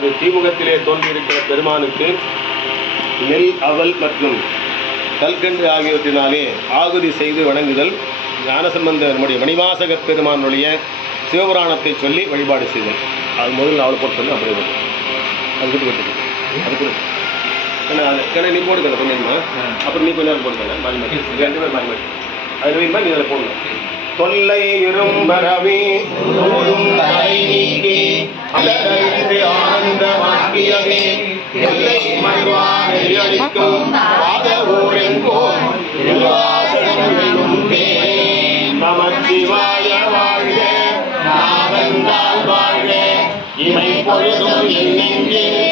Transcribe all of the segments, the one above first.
தீமுகத்திலே தோன்றியிருக்கிற பெருமானுக்கு நெல் அவல் மற்றும் கல்கண்டு ஆகியவற்றினாலே ஆகுதி செய்து வணங்குதல் ஞானசம்பந்த நம்முடைய மணிவாசக பெருமானுடைய சிவபுராணத்தை சொல்லி வழிபாடு செய்தல். அது முதல்ல அவளை போட்டு சொல்லி அப்படியே. அது விட்டு அது கொடு நீ போடுக்கல கொஞ்சமா அப்புறம் நீ கொஞ்ச நேரம் போடுக்கல மாறி ரெண்டு பேர் மாறி மாறி. அது நீ அதில் போடணும். தொல்லை இரும்பரவே தூதும் தலை நீக்கி. அலரழித்து ஆனந்தமாக்கியவே எல்லை மறுவானை அளிக்கும் பாத ஊரின் போல் நமச்சிவாய வாழ்க நாவந்தால் வாழ்க. இமை பொழுதும் என்னெங்கே நீங்காதான்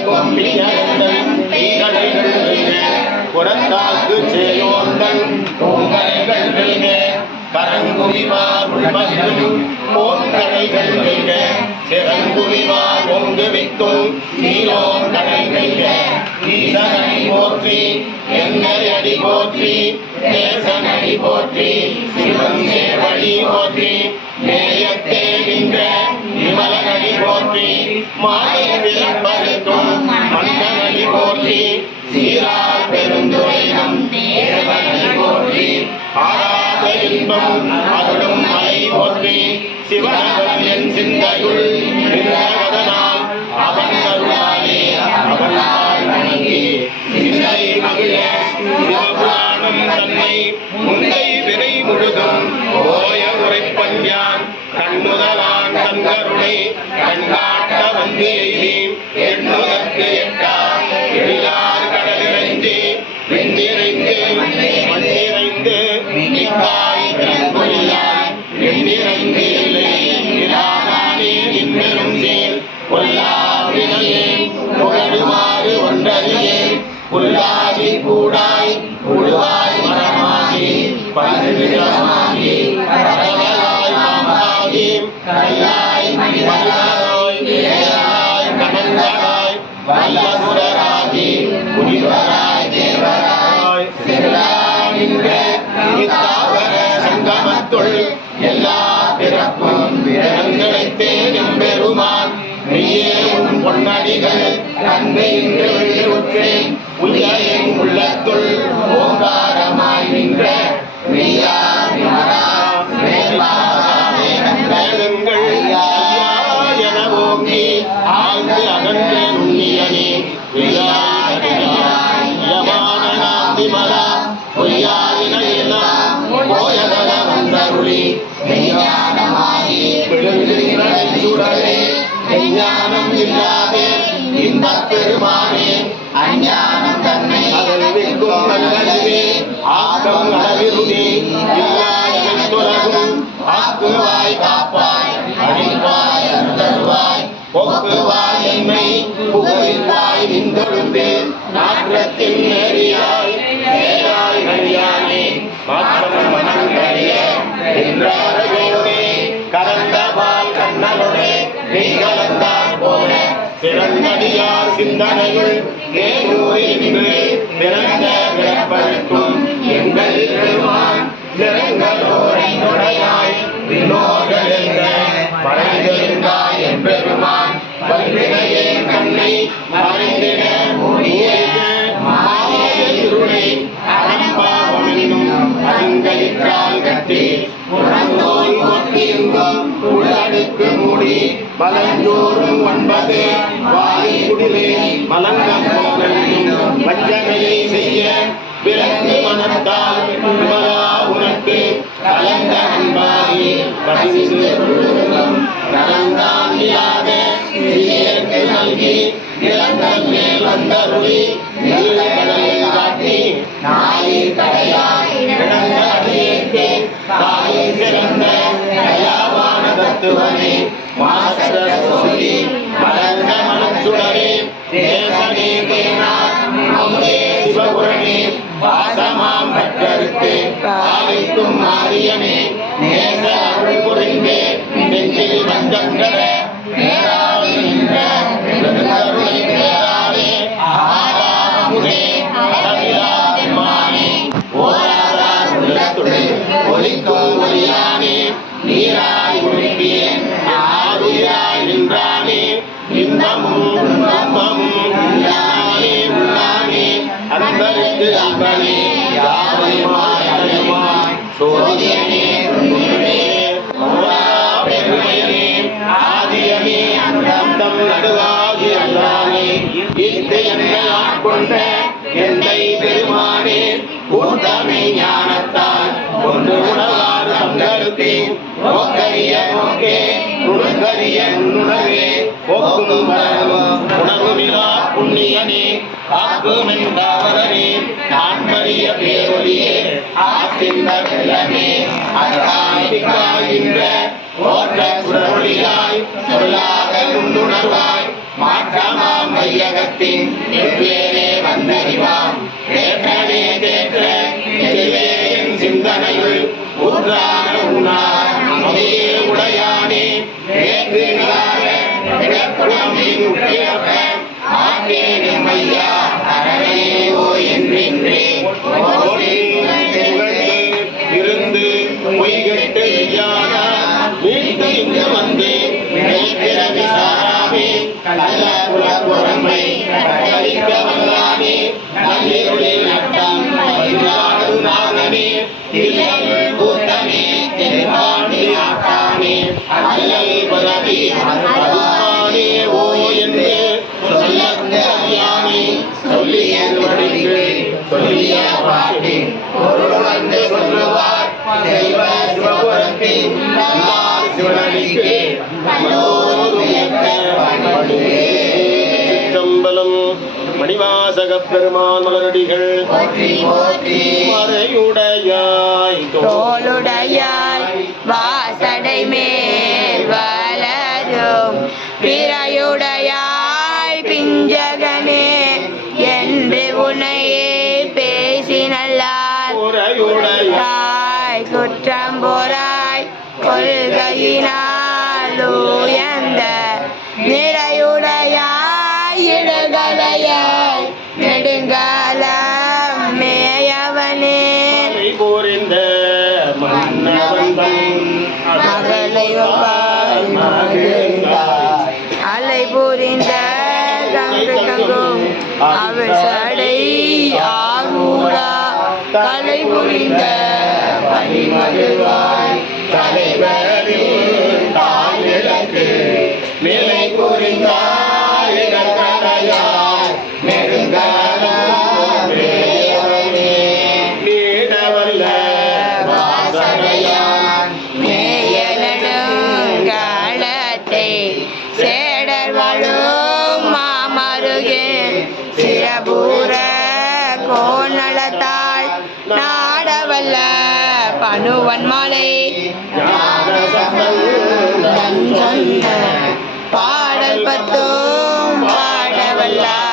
பிறப்பதற்கும் பின்னரந்தன் தீகடைகள் புறத்தாக்கு சேயோந்தன் பூங்கரைகள் வெல்க கரங்குவிவார் உள்பற்றும் போர்க்கடைகள் வெல்க சிறங்குவிவார் வெல்க ஈசனடி போற்றி எங்கரடி போற்றி தேசனடி போற்றி சிவன் சேவடி போற்றி நேயத்தே நின்ற விமலனடி போற்றி மாய சீரார் பெருந்துரை நம் தேவனை போற்றி ஆராத இன்பம் அருளும் மலை போற்றி சிவனவன் என் சிந்தையுள் நின்றவதனால் அவன் அருளாலே அவனால் வணங்கி சிந்தை மகிழ சிவபுராணம் தன்னை முந்தை வினை முழுதும் ஓய உரைப்பன் யான் கண்ணுதலான் தங்கருணை கண்காட்ட வந்து கல்லாய் மனிதராய் பிழையாய் கடங்களாய் வல்லசுரராகி புனிவராய் தேவராய் செல்லாய் நின்ற சங்கமத்துள் எல்லா பிறப்பும் பிறங்களைத்தே பெருமான் நீயே உன் பொன்னடிகள் கண்மை இன்று விழுவுற்றேன் உயரின் உள்ளத்துள் பெருமானே அஞ்ஞானம் தன்னை அகழ்விக்கும் நல்லதுவே ஆக்கம் அளவிருதி இல்லாதனைத்துலகும் ஆக்குவாய் காப்பாய் அழிப்பாய் அருள்வாய் போக்குவாய் என்னை நின்றொழுந்து நாற்றத்தின் நேரியாய் நேராய் மாற்றம் மனம் கழிய என்றாரையோனே பெரியார் சிந்தனையுள் ஏனூரில் பிறந்த பிறப்பருக்கும் எங்கள் பெருமான் மறைந்திருந்தாய் என் பெருமான். கண்ணை மறைந்திட இருளை கட்டி மூடி ஒன்பது வாய் குடிலே மலங்கம் போலும் வஞ்சனையை செய்ய விளக்கு மனத்தால் விமலா உனக்கு கலந்த அன்பாகி பரிசு முழுவதும் நலந்தான் இல்லாத நல்கி நிலங்கள் மேல் வந்தருளி மாட்டுவனே வாசக சொல்லி மலர்ந்த மனச்சுடரே தேசனே தேனா நம்முடைய சிவபுரணே வாசமாம் பற்றருக்கு காலைக்கும் மாரியனே நேச அருள் புரிந்தே நெஞ்சில் வந்தங்கர அன்பருக்கு அன்பனே யாவருமாய் அழகுமாய் சோதியனே குருவே மகா பெருமையனே ஆதியனே அந்தம் நடுவாகி அல்லாமே இந்த என்னை ஆட்கொண்ட எந்தை பெருமானே கூட்டமை ஞான தங்கருத்தே நோக்கரிய நோக்கே நுணுக்கரிய நுணர்வே போக்கும் வரவும் புண்ணியனே காக்கும் என்றாவரனே நான்மறிய பேரொழியே ஆத்திந்த வெள்ளமே அதாயின்ற ஓற்ற சுடரொழியாய் உண்டுணர்வாய் மாற்றமாம் வெவ்வேறே வந்தறிவாம். சிந்தனையுள் ஊற்றான உண்ணார் அதையே உடையானே வேற்றுகிறார இடக்குழம்பின் உட்கிழப்ப அரணே ஓ என்றே பணியே. சிற்றம்பலம் மணிவாசகப் பெருமான் மலரடிகள் போற்றி போற்றி மறையுடையாய் தோளுடையாய் வாசடை மேல் வளரும் பிறையுடையாய் பிஞ்சகனே என்று உன்னையே பேசினல்லார் உரையுடையாய் கொள்கையினால் உயர்ந்த நிறையுடையாய் இடகலையாய் நெடுங்காலம் மேயவனே போரிந்த மன்னவந்தன் மகளை. அலை புரிந்த கங்கு கங்கும் அவள் சடை ஆரூரா தலை புரிந்த பனிமகிழ்வாய் தலைவரின் தாய் விளக்கு. நிலை புரிந்தார் நாடவல்ல பனுவன் மாலை பாடல் பத்தும் பாடவல்லார்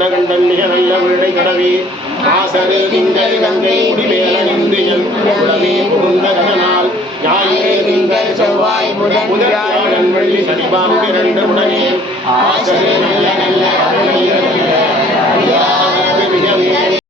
விடமுண்ட கண்டன் நல்ல விடை கடவி. ஆசரு திங்கள் கங்கை முடிவேலனிந்தியல் உடவே புகுந்த கதனால் ஞாயிறு திங்கள் செவ்வாய் புதன் வெள்ளி சனிபாம்பு இரண்டு உடனே. ஆசரு நல்ல நல்ல